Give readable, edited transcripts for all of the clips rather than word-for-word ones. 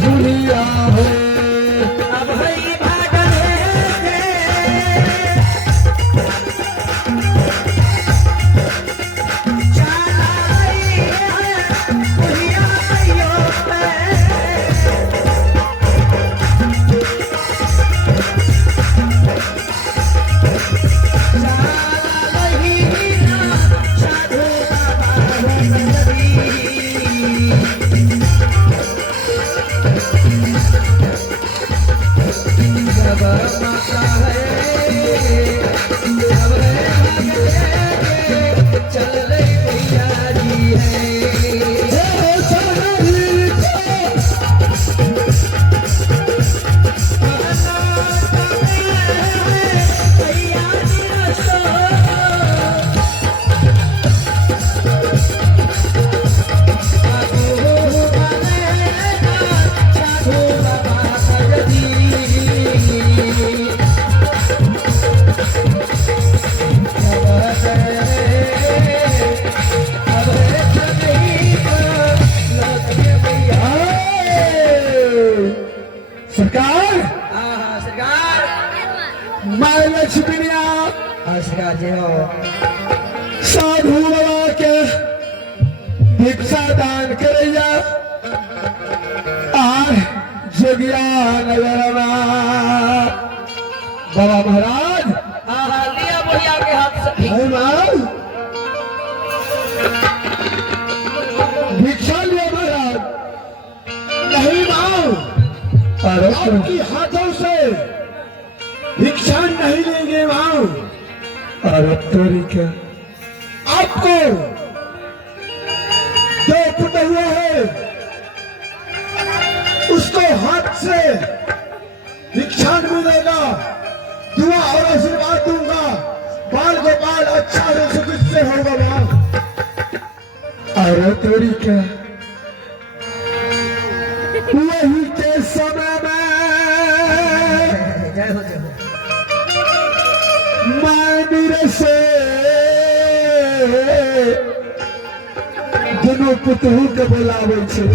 दुनिया हो अब हई साधु बाबा के भिक्षा दान करैया आर जोगिया नगर बाबा महाराज लिया बुढ़िया के हाथ से भिक्षा लिया महाराज नहीं माओ आपकी हाथों से भिक्षा नहीं लेंगे माओ। अरे तरीका आपको जो पुट हुआ है उसको हाथ से भिक्षा मिलेगा, दुआ और आशीर्वाद दूंगा, बाल गोपाल अच्छा से सुखित से होगा बाल। अरे तरीका वही के समय में मायने से दोनों पुतहू के बोलावे छे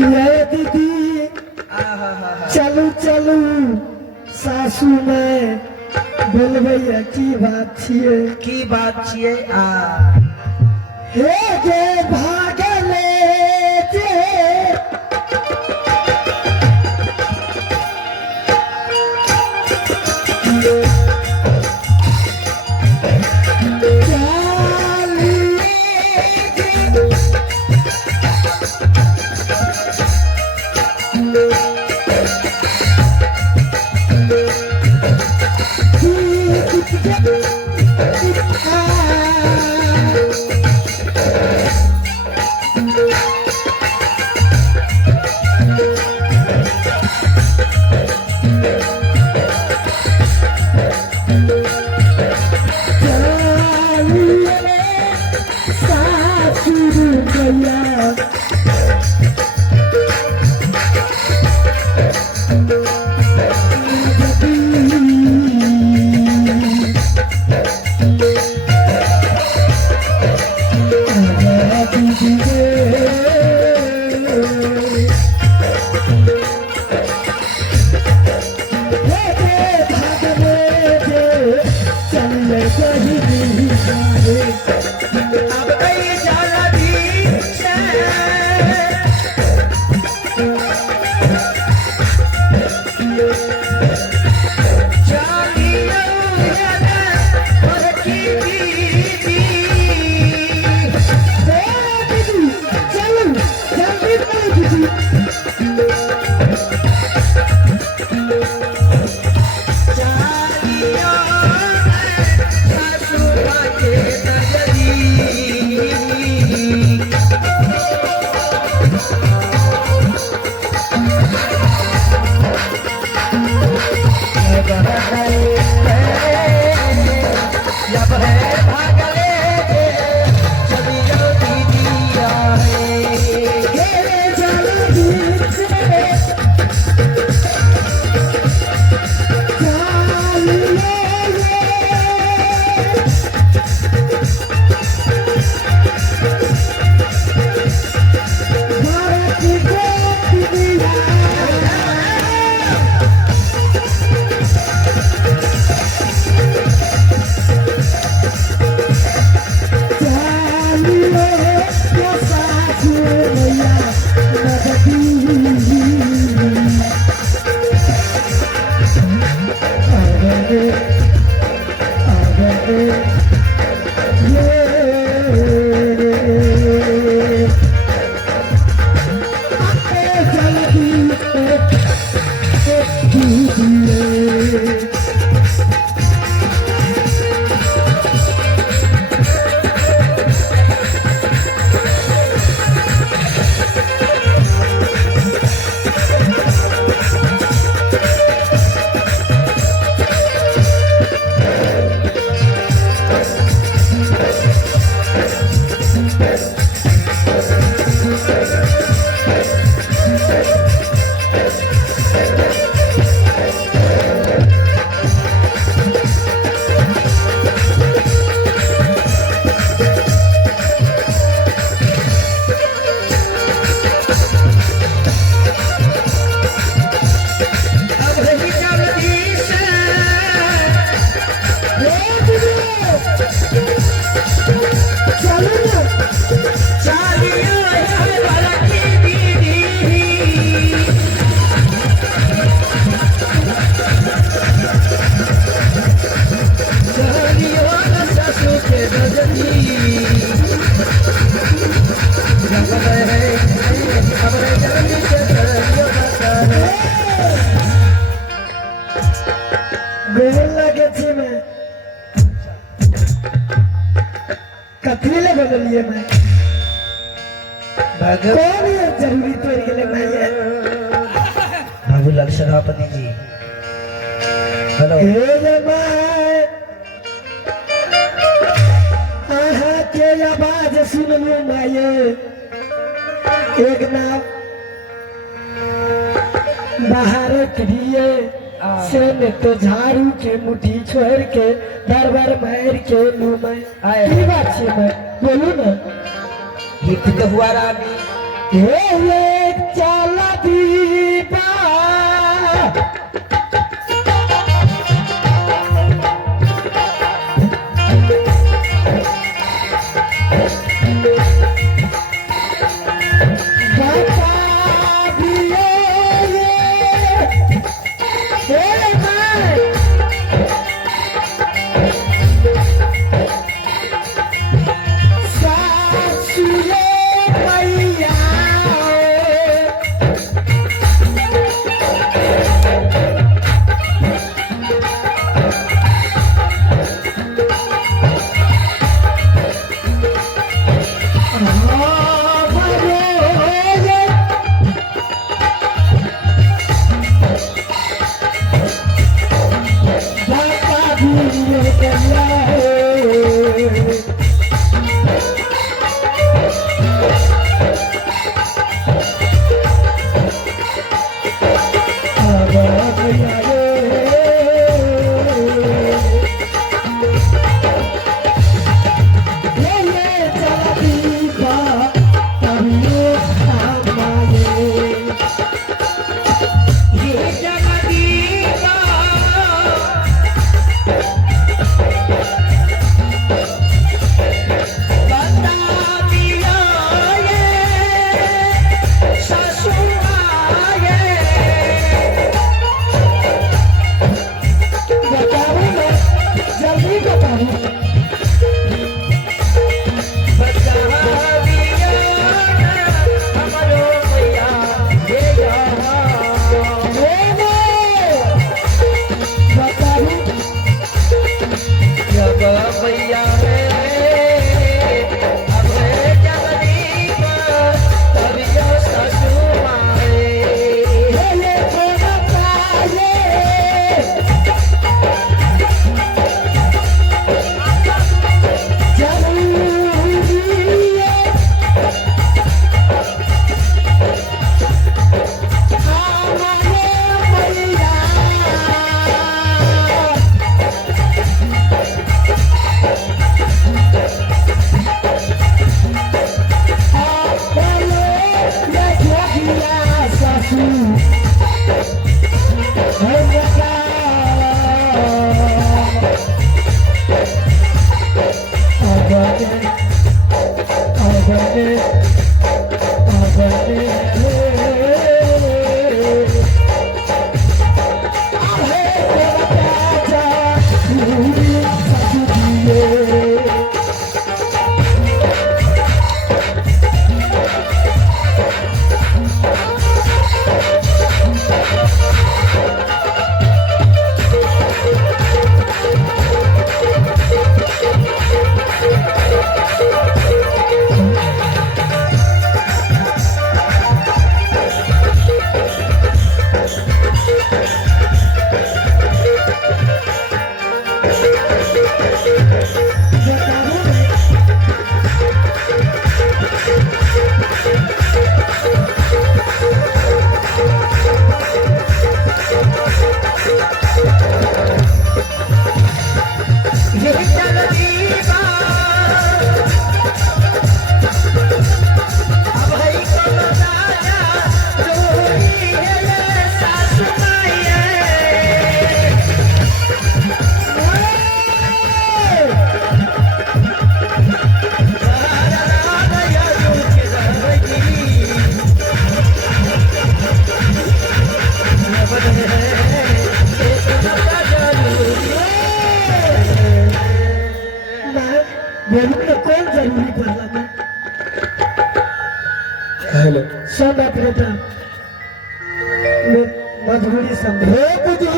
ये दीदी चलू चलू सासू में बोलबैया की बात छियै की बात छियै हे जे भागले जे कथीले बदलिए मैं कौन ये जरूरी तो इनके मैं ये बाबू लाल सभापति जी हेलो हे जमाए आहा के आवाज सुन लूं मैं ये एक नाम बाहर करिए से में तो झाड़ू के मुट्ठी छोड़ के दरबार मार के मुंह में आए की बात छे मैं बोलू ना हित के हुआ रानी हे ये सोना बेटा मैं मजबूरी समझ हे बुझी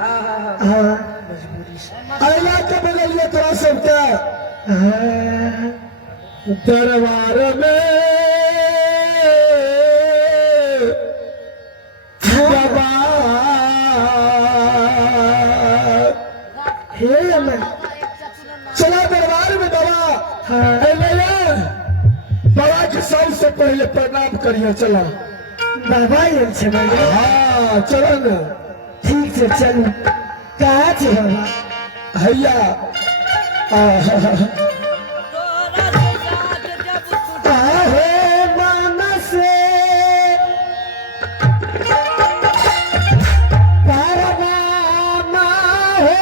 हाँ मजबूरी से अल्लाह के बदलिए तोरा सबके हाँ दरबार में बाबा हे मैं चला दरबार में बाबा हाँ बाबा के सबसे पहले प्रणाम करिए चला बाबा ये छे मैं हाँ चलो ना ठीक से चल कहाँ छे बाबा हैया आहे मानस परनामा हो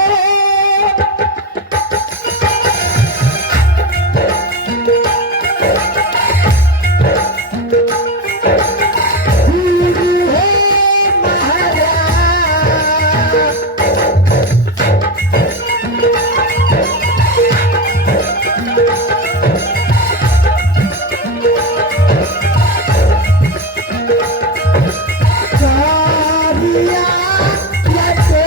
गुरु हे महाराज कारिया लगे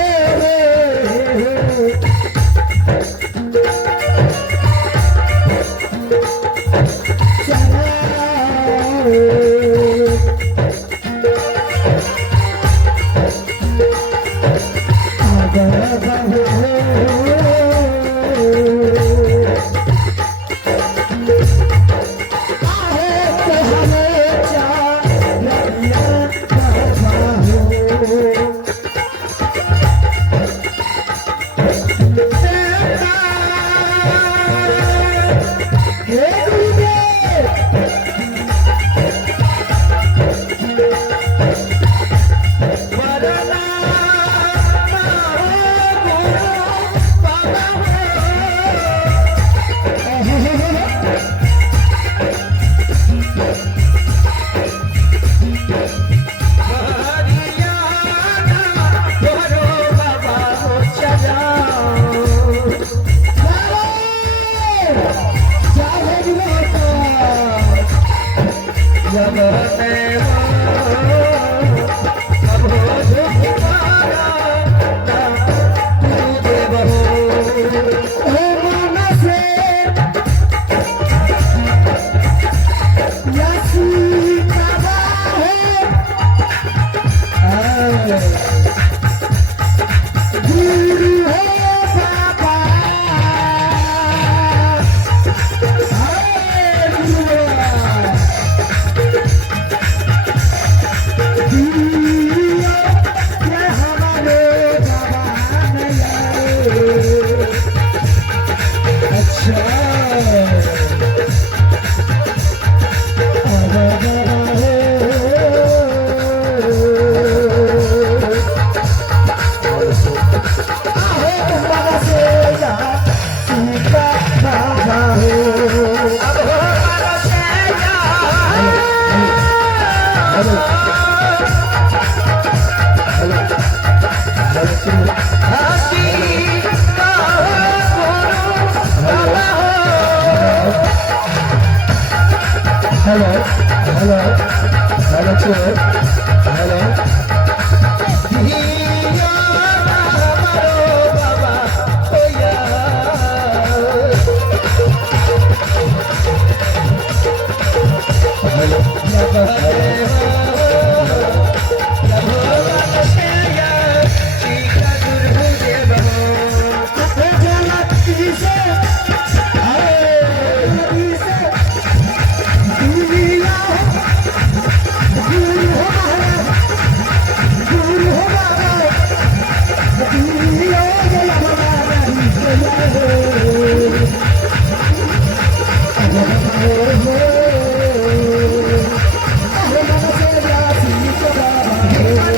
Oh,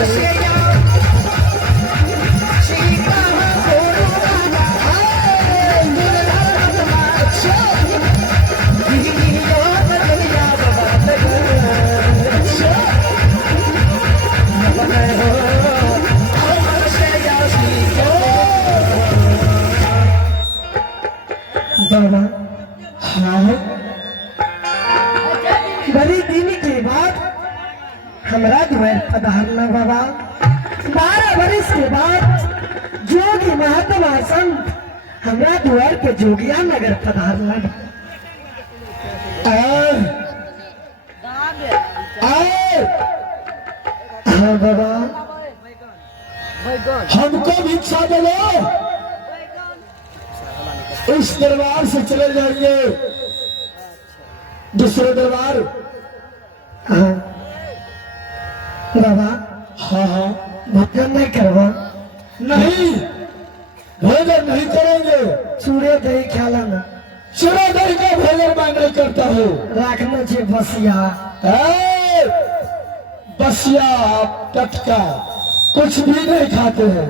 हमरा द्वार पधारना बाबा। 12 वर्ष के बाद जोगी महात्मा संत हमरा द्वार के जोगिया नगर पधारना। हाँ बाबा, हमको भिक्षा दे लो, इस दरबार से चले जाएंगे दूसरे दरबार। हाँ बाबा, हाँ हाँ, भोजन नहीं करवा? नहीं, भोजन नहीं करेंगे। चूड़े दही खाला ना? चूड़ा दही का भोजन मैं नहीं करता हूँ। राखना चाहिए बसिया। बसिया टटका कुछ भी नहीं खाते हैं।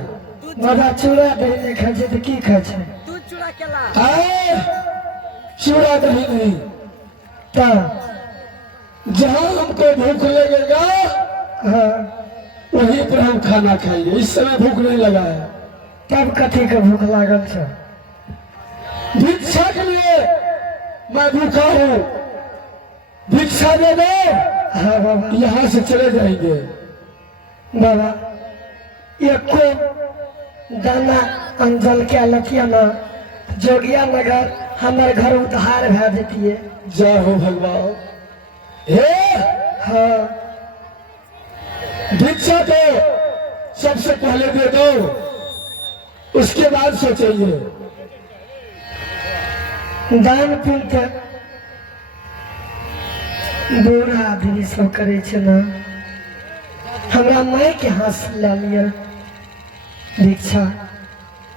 बाबा चूड़ा दही नहीं खाए छे तो की खाए छे? चूड़ा दही नहीं, तो जहाँ हमको भूख लगेगा हाँ, वहीं पर हम खाना खाएंगे। इस समय भूख नहीं लगा है। तब कथी के भूख लागल छे? भिक्षा के लिए मैं भूखा हूँ, भिक्षा दे दो। हाँ बाबा। यहाँ से चले जाएंगे। बाबा एको दाना अंजल के लतिया ना जोगिया नगर हमारे घर उधार भे देती है। जय हो भगवान। हे हाँ भिक्षा तो सबसे पहले दे दो, उसके बाद सोचेंगे। दान पुण्य बूढ़ा आदमी सब करे छे ना, हमरा माई के हाथ से ला लिया भिक्षा।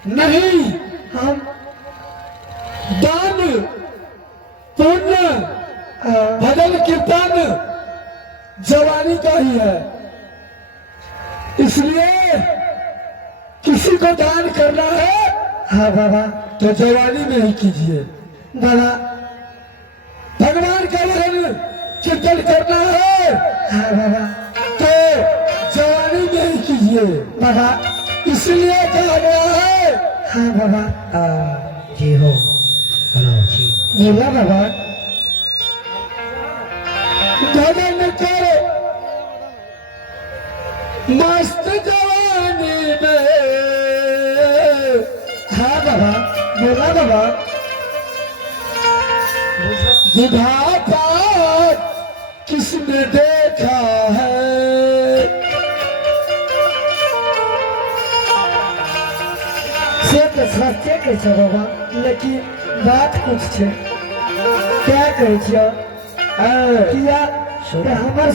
नहीं, हम दान पुण्य भजन कीर्तन जवानी का ही है, इसलिए किसी को दान करना है। हाँ बाबा। तो जवानी में ही कीजिए। बाबा भगवान का भजन कीर्तन करना है। हाँ बाबा। तो जवानी में ही कीजिए। बाबा इसलिए कहा गया है। हाँ बाबा। जी हो, हेलो जी। बोला बाबा। भजन करो मस्त जवानी में। हाँ बाबा। बोला बाबा। विधाता किसने देखा है, से तो सत्य के छे बाबा, लेकिन बात कुछ छे। क्या कहे छियो? किया हमर